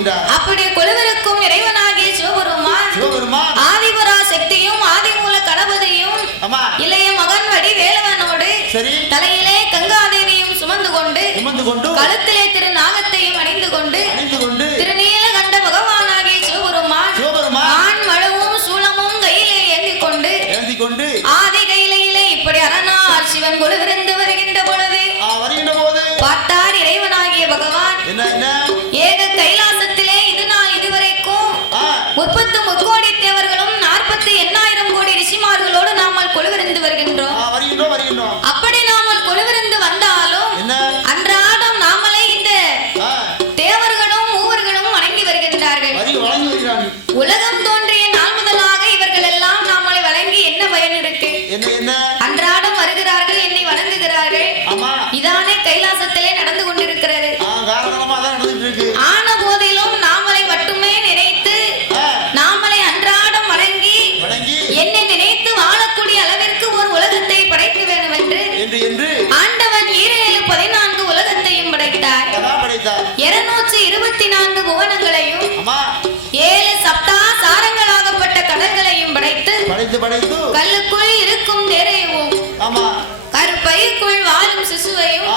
வருகின்றார். அப்படியே கொலுவிருக்கும் இறைவனாகிய சிவபெருமான் ஆதிபரா சக்தியும் ஆதிமூல கணபதியும் இளைய மகன் வடி வேலவனோடு தலையிலே கங்காதேவியும் சுமந்து கொண்டு கழுத்திலே திரு நாகத்தையும் அணிந்து கொண்டு திருநீலகண்ட பகவானாகிய சிவபெருமான் ஆண் மழுவும் சூலமும் கையிலே ஏந்தி கொண்டு ஆதி கையிலே இப்படி அரணார் சிவன் கொலுவிருந்து வருகின்ற பொழுது பார்த்தார் இறைவனாகிய பகவான் ஏக கைலாசத்திலே இது நாள் இதுவரைக்கும் 30 கோடி தேவர்களும் 48,000 கோடி ரிஷிமார்களோடு நாமல் கொலுவிருந்து வருகின்றோம். அப்படி நாமல் கொலுவிருந்து வந்தாலும் அன்றாடம் நாமளே இந்த தேவர்களும் மூவர்களும் வணங்கி வருகின்றார்கள். உலகம் தோன்றிய நாள் முதலாக இவர்கள் எல்லாம் நாமளை வணங்கி என்ன பயன் இருக்கு? அன்றாடம் வருகிறார்கள், என்னை வணங்குகிறார்கள். இதானே கைலாசத்திலே நடந்து கொண்டிருக்கிறது. ஆன போதிலும் நாமளை மட்டுமே நினைத்து நாமளை அன்றாடம் வணங்கி என்னை நினைத்து வாழக்கூடிய அளவிற்கு ஒரு உலகத்தை படைக்க வேண்டும் என்று ஆண்டவன் 14 உலகத்தையும் படைத்தார். 224 புவனங்களையும் 7 சப்தா சாரங்களாகப்பட்ட கடல்களையும் படைத்து கல்லுக்குள் இருக்கும் தேரையவும் கருப்பைக்குள் வாழும் சிசுவையும்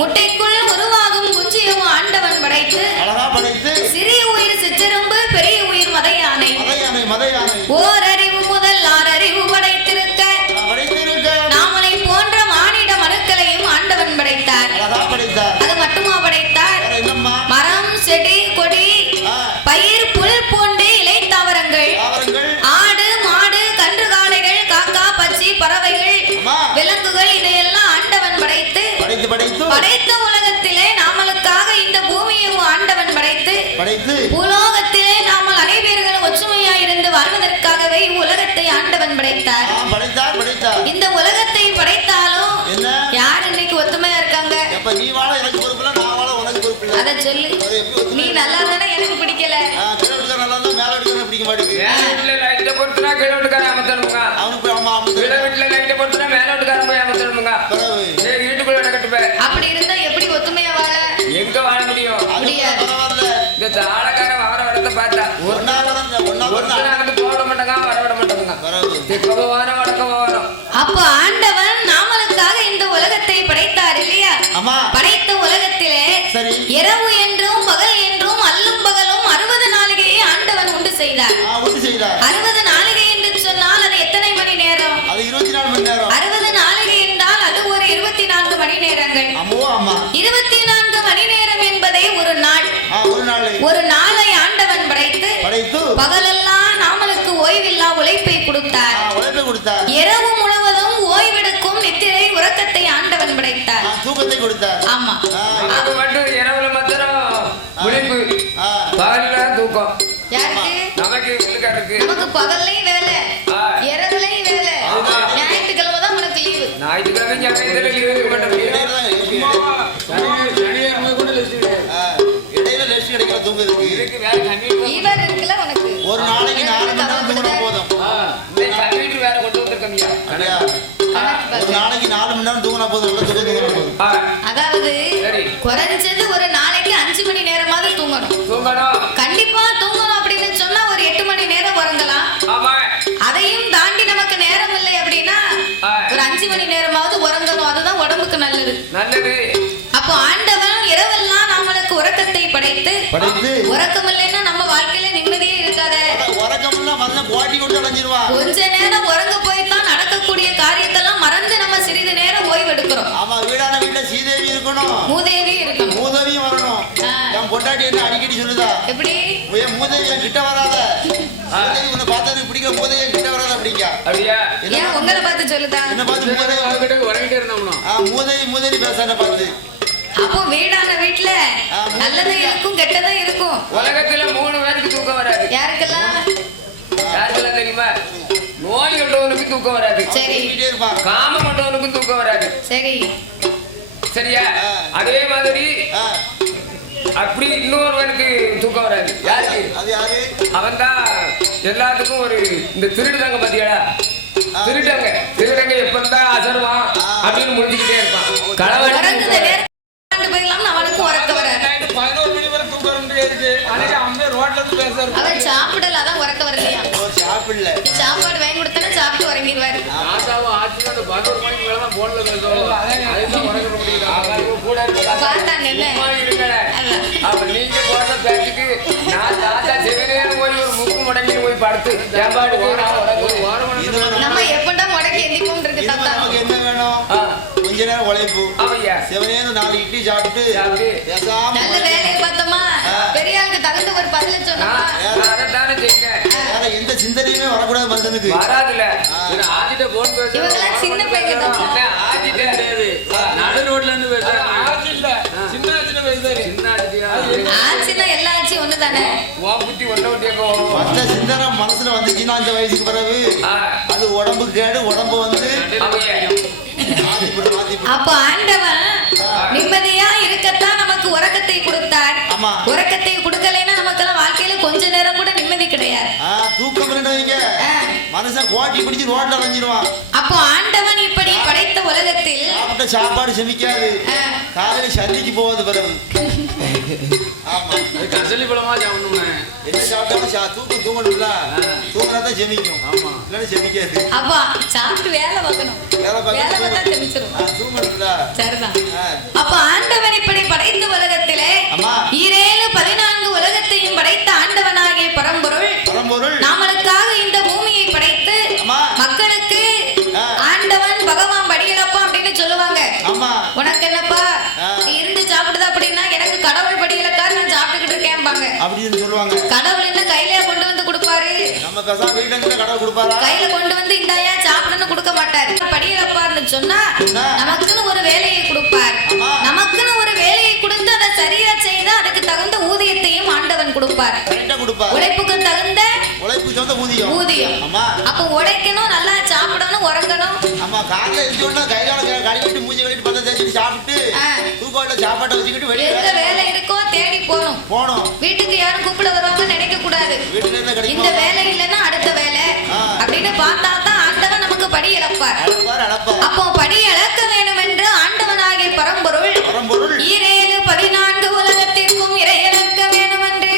முட்டைக்குள் உருவாகும் குஞ்சியவும் ஆண்டவன் படைத்து சிறிய உயிர் சிற்றெரும்பு பெரிய உயிர் மதையானை ஓரறிவு முதல் 6 அறிவு படைத்திருக்க நாமளை போன்ற மானிட மனுக்களையும் ஆண்டவன் படைத்தார். அது மட்டுமா படைத்தார்? மரம் செடி கொடி பயிர் புல் பூண்டு இலை தாவரங்கள் ஆடு மாடு கன்று காளைகள் காக்கா பச்சி பறவைகள் விலங்குகள் இதையெல்லாம் ஆண்டவன் படைத்து படைத்த உலகத்திலே நாமளுக்காக இந்த பூமியையும் ஆண்டவன் படைத்து பூலோகத்திலே நாமல் அனைவர்களும் ஒற்றுமையாய் இருந்து வாழ்வதற்காகவே உலகத்தை ஆண்டவன் படைத்தார். இந்த உலகத்தை படைத்தாலும் யார் இன்னைக்கு ஒத்துமையா இருக்காங்க? அத சொல்லு. நீ நல்லா தானே எனக்கு பிடிக்கல. அப்படி இருந்தா எப்படி ஒத்துமையா வாழ? எங்க வாழ முடியும்? இந்த ஆளக்கார வர இடத்த பார்த்தா ஒரு நாள் போட மாட்டாங்க, வர விட மாட்டாங்க. அப்ப ஆண்டவன் நாமளுக்காக இந்த உலகத்தை படைத்தார் இல்லையா? படைத்த உலகத்திலே இரவு என்றும் பகல் என்றும் அல்லும் பகலும் 60 நாளிகையை ஆண்டவன் உண்டு செய்தார். 60 நாளிகை என்று சொன்னால் அது எத்தனை மணி நேரம்? 60 நாளிகை என்றால் அது ஒரு 24 மணி நேரங்கள். 24 மணி நேரம் என்பதே ஒரு நாள். ஒரு நாளை ஆண்டவன் படைத்து பகலெல்லாம் நாமளுக்கு ஓய்வில்லா உழைப்பை கொடுத்தார். இரவு முழுவதும் ஓய்வெடுக்கும் நித்திரை உறக்கத்தை ஆண்டவன் படைத்தார். தூக்கத்தை கொடுத்தார். ஆமா, இரவுல மாத்திரம் உழைப்பு, பகல்ல தூக்கம். யாருக்கு? நமக்கு பகல்லையும் வேலை, இரவுலையும் வேலை. ஞாயிற்றுக்கிழமை தான் உனக்கு லீவு. ஒரு நாளைக்கு 4 மணி நேரம் தூங்கினா போதும். ஒரு நாளைக்கு 4 மணி நேரம் தூங்கினா போதும். அதாவது குறைஞ்சது ஒரு நாளைக்கு 5 மணி நேரமாவது தூங்கணும். கண்டிப்பா தூங்கணும் அப்படின்னு சொன்னா ஒரு 8 மணி நேரம் உறங்கலாம். அதையும் தாண்டி நமக்கு நேரம் இல்லை அப்படின்னா ஒரு 5 மணி நேரமாவது உறங்கணும். அதுதான் உடம்புக்கு நல்லது. அப்போ ஆண்டவன் இரவெல்லாம் நம்மளுக்கு உறக்கத்தை படைத்து உறக்கம் இல்லைன்னா நம்ம வாழ்க்கையில நிம்மதியே இருக்காது. கொஞ்ச நேரம் உறங்க போய்தான் நடக்கக்கூடிய காரியத்தெல்லாம் மறந்து நம்ம சிறிது நேரம் ஓய்வு எடுக்கிறோம். சீதேவி இருக்கணும், மூதேவி இருக்கணும், மூதேவியும் வரணும். என் பொண்டாட்டி என்ன அடிக்கடி சொல்லுதா, எப்படி மூதேவி என் கிட்ட வராத, உன்னை பார்த்தா பிடிக்க மூதேவி என் கிட்ட வராத அப்படிங்க. ஏன் உங்களை பார்த்து சொல்லுதா? என்ன பார்த்து மூதேவி மூதேவி பேச என்ன பார்த்து. அப்போ வீடான வீட்டுல நல்லதும் இருக்கும் கெட்டதும் இருக்கும். உலகத்துல 3 பேருக்கு தூக்கம் வராது. யாருக்கெல்லாம் தெரியுமா? நோய் கொண்டவனுக்கு தூக்கம் வராது. சரி. காம கொண்டவனுக்கும் தூக்கம் வராது. சரி, சரியா? அதே மாதிரி அப்படி இன்னொருவனுக்கு தூக்கம் வராது. யாருக்கு? அவன் தான் எல்லாத்துக்கும் ஒரு இந்த திருடுதாங்க பாத்தியாடா, திருடங்க எப்பதான் அசருவான் அப்படின்னு முடிச்சுக்கிட்டே இருப்பான். கலவரம் அவனுக்கு உறக்க வராது. 11 மணி வரை தூக்கம் இருக்கு. அவர் சாப்பிடல அதான் உறக்க வரலையா சாப்பிடல சாப்பாடு வாங்கி கொடுத்தா சாப்பிட்டு உறங்கிடுவாரு பார்த்தாங்க என்ன அப்ப நீங்க போடுற பேச்சுக்கு நான் தாத்தா செவிலியான போய் ஒரு முக்கு முடங்கி போய் படுத்து நம்ம எப்படா முடக்கி எந்திப்போம் இருக்கு தாத்தா நமக்கு என்ன வேணும் கொஞ்ச நேரம் உழைப்பு சிவனேன்னு 4 இட்லி சாப்பிட்டு பேசாம நல்ல வேலையை பார்த்தோமா பெரிய ஆளுக்கு தகுந்த ஒரு பதில சொன்னா அதைத்தானே செய்யுங்க எந்த சிந்தனையுமே வரக்கூடாது மனுஷனுக்கு வராதுல ஆதிட்ட போன் இவங்கெல்லாம் சின்ன பையன் தான் ஆதிட்ட நடு ரோட்ல இருந்து பேசுறாங்க ஆதி இல்ல சின்ன ஆதிட்ட பேசுறாரு சின்ன ஆதிட்டியா ஆச்சினா எல்லா ஆச்சி ஒண்ணு தானே வா புத்தி ஒண்ண ஒட்டியக்கோ அந்த சிந்தனை மனசுல வந்துச்சுன்னா அந்த வயசுக்கு பிறகு அது உடம்பு கேடு உடம்பு வந்து அப்ப ஆண்டவன் நிம்மதியா இருக்கத்தான் நமக்கு உறக்கத்தை கொடுத்தார் உறக்கத்தை கொடுக்கலைன்னா நமக்கெல்லாம் வாழ்க்கையில கொஞ்ச நேரம் கூட நிம்மதி கிடையாது தூக்கம் இல்லைங்க மனுஷன் கோட்டி பிடிச்சு ரோட்ல வஞ்சிருவான் அப்போ ஆண்டவன் இப்படி படைத்த உலகத்தில் சாப்பாடு செமிக்காது காலையில சந்திக்கு போவது பிறகு ஆமா கசலி பழமா சாப்பிடணும் என்ன சாப்பிட்டாலும் தூக்கம் தூங்கணும்ல தூங்கினாதான் செமிக்கும் ஆமா இல்லைன்னு செமிக்காது அப்பா சாப்பிட்டு வேலை பார்க்கணும் வேலை பார்த்தா செமிச்சிரும் தூங்கணும்ல சரிதான் அப்ப ஆண்டவன் இப்படி படைத்த உலகத்திலே 14 உலகத்தையும் படைத்த ஆண்டவனாகிய பரம்பொருள் நாமளுக்காக இந்த பூமியை படைத்து மக்களுக்கு ஆண்டவன் பகவான் படியலப்பா அப்படின்னு சொல்லுவாங்க உனக்கு என்னப்பா இருந்து சாப்பிடுதா அப்படின்னா எனக்கு கடவுள் படியலக்கார் நான் சாப்பிட்டுக்கிட்டு இருக்கேன்பாங்க அப்படின்னு சொல்லுவாங்க கடவுள் என்ன கையில கொண்டு வந்து கொடுப்பாரு நம்ம பேசாம வீட்டுல கடவுள் கொடுப்பாரா கையில கொண்டு வந்து இந்தாயா சாப்பிடுன்னு கொடுக்க மாட்டாரு படியலப்பார்னு சொன்னா நமக்குன்னு ஒரு வேலையை கொடுப்பார் நமக்குன்னு ஒரு வேலையை கொடுத்து அதை சரியா செய்தா அதுக்கு தகுந்த ஊதியத்தையும் ஆண்டவன் கொடுப்பார் உழைப்புக்கு தகுந்த ஊதியம் அப்ப உழைக்கணும் நல்லா சாப்பிடணும் உறங்கணும் ஆமா காலையில எழுந்திருச்சா கையால கழுவிட்டு மூஞ்சி கழுவிட்டு பல்ல தேய்ச்சிட்டு சாப்பிட்டு தூக்கோட சாப்பாட்டை வச்சுக்கிட்டு வெளியே எங்க வேலை இருக்கோ தேடி போணும் வீட்டுக்கு யாரும் கூப்பிட வருவாங்க நினைக்க கூடாது இந்த வேலை இல்லைன்னா அடுத்த வேலை அப்படின்னு பார்த்தா தான் ஆண்டவன் நமக்கு படி இழப்பார் அப்போ படி இழக்க வேண்டும் என்று ஆண்டவனாகிய பரம்பொருள் 14 உலகத்திற்கும் இறை இழக்க வேண்டும் என்று